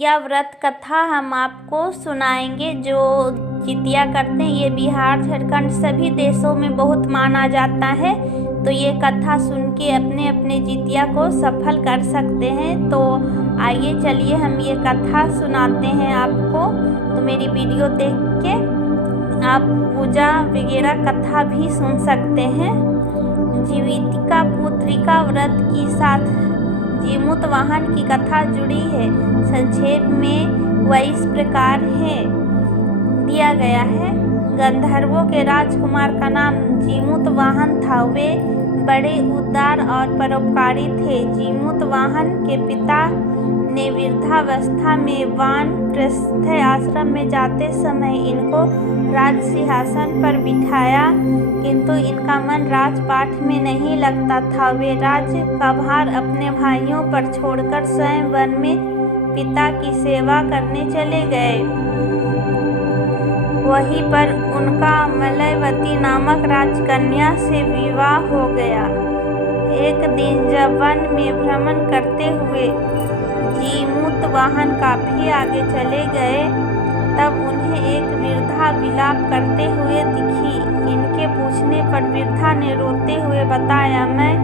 यह व्रत कथा हम आपको सुनाएंगे जो जितिया करते हैं। ये बिहार, झारखंड सभी देशों में बहुत माना जाता है। तो ये कथा सुन के अपने अपने जितिया को सफल कर सकते हैं। तो आइए चलिए हम ये कथा सुनाते हैं आपको। तो मेरी वीडियो देख के आप पूजा वगैरह कथा भी सुन सकते हैं। जीवितिका पुत्रिका व्रत के साथ जीमूत वाहन की कथा जुड़ी है। संक्षेप में वह इस प्रकार है दिया गया है। गंधर्वों के राजकुमार का नाम जीमूत वाहन था। वे बड़े उदार और परोपकारी थे। जीमूत वाहन के पिता ने वृद्धावस्था में वानप्रस्थ आश्रम में जाते समय इनको राज सिंहासन पर बिठाया, किंतु इनका मन राजपाठ में नहीं लगता था। वे राज्य का भार अपने भाइयों पर छोड़कर स्वयं वन में पिता की सेवा करने चले गए। वहीं पर उनका मलयवती नामक राजकन्या से विवाह हो गया। एक दिन जब वन में भ्रमण करते हुए जीमूत वाहन काफी आगे चले गए, तब उन्हें एक वृद्धा विलाप करते हुए दिखी। इनके पूछने पर वृद्धा ने रोते हुए बताया, मैं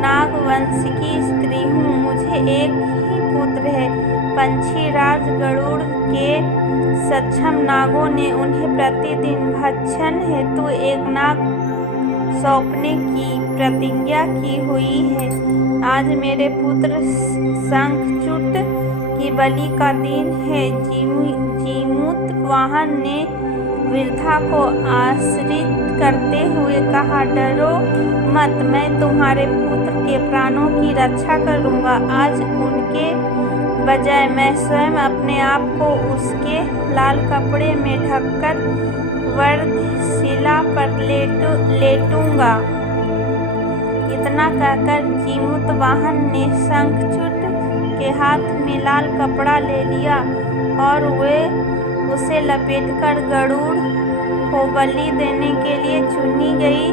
नागवंश की स्त्री हूँ। मुझे एक ही पुत्र है। पंछी राज गरुड़ के सक्षम नागों ने उन्हें प्रतिदिन भक्षण हेतु एक नाग सौंपने की प्रतिज्ञा की हुई है। आज मेरे पुत्र शंखचूड की बलि का दिन है। जीमूत वाहन ने वृद्धा को आश्रित करते हुए कहा, डरो मत, मैं तुम्हारे पुत्र के प्राणों की रक्षा करूंगा। आज उनके बजाय मैं स्वयं अपने आप को उसके लाल कपड़े में ढककर वर्धशिला पर लेटूंगा। इतना कहकर जीमूत वाहन ने शंखचूड के हाथ में लाल कपड़ा ले लिया और वे उसे लपेटकर गरुड़ को बलि देने के लिए चुनी गई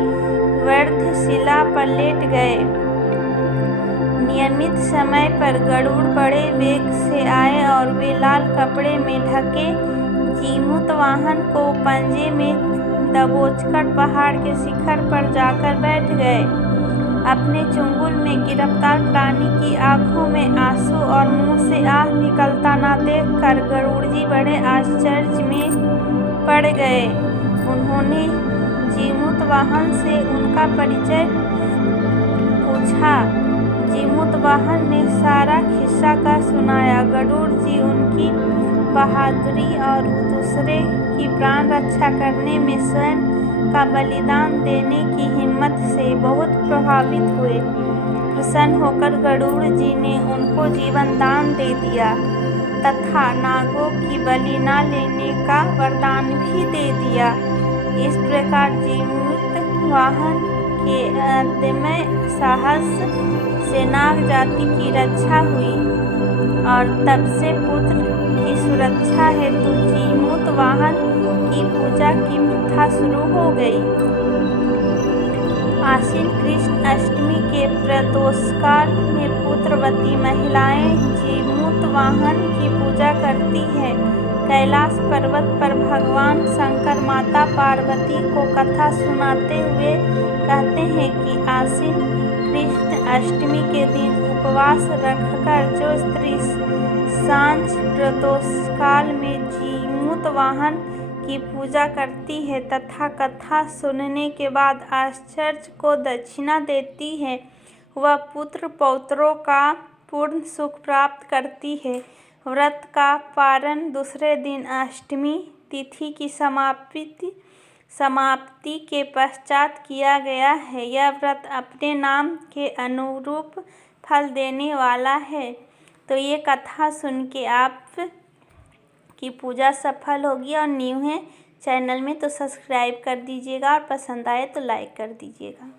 वर्धशिला पर लेट गए। नियमित समय पर गरुड़ बड़े वेग से आए और वे लाल कपड़े में ढके जीमूत वाहन को पंजे में दबोचकर पहाड़ के शिखर पर जाकर बैठ गए। अपने चुंगल में गिरफ्तार प्राणी की आंखों में आंसू और मुंह से आह निकलता न देखकर गरुड़ जी बड़े आश्चर्य में पड़ गए। उन्होंने जीमूत वाहन से उनका परिचय पूछा। जीमूत वाहन ने सारा किस्सा का सुनाया। गरुड़ जी उनकी बहादुरी और दूसरे की प्राण रक्षा करने में स्वयं का बलिदान देने की हिम्मत से बहुत प्रभावित हुए। प्रसन्न होकर गरुड़ जी ने उनको जीवन दान दे दिया तथा नागों की बलि न लेने का वरदान भी दे दिया। इस प्रकार जीमूत वाहन के अदम्य साहस से नाग जाति की रक्षा हुई और तब से पुत्र की सुरक्षा हेतु जीमूत वाहन की पूजा की प्रथा शुरू हो गई। आश्विन कृष्ण अष्टमी के प्रदोषकाल में पुत्रवती महिलाएं जीमूत वाहन की पूजा करती हैं। कैलाश पर्वत पर भगवान शंकर माता पार्वती को कथा सुनाते हुए कहते हैं कि आश्विन कृष्ण अष्टमी के दिन उपवास रखकर जो स्त्री सांझ प्रदोषकाल में जीमूत वाहन की पूजा करती है तथा कथा सुनने के बाद आश्चर्य को दक्षिणा देती है, वह पुत्र पौत्रों का पूर्ण सुख प्राप्त करती है। व्रत का पारण दूसरे दिन अष्टमी तिथि की समाप्ति के पश्चात किया गया है। यह व्रत अपने नाम के अनुरूप फल देने वाला है। तो ये कथा सुन के आप की पूजा सफल होगी। और न्यू है चैनल में तो सब्सक्राइब कर दीजिएगा और पसंद आए तो लाइक कर दीजिएगा।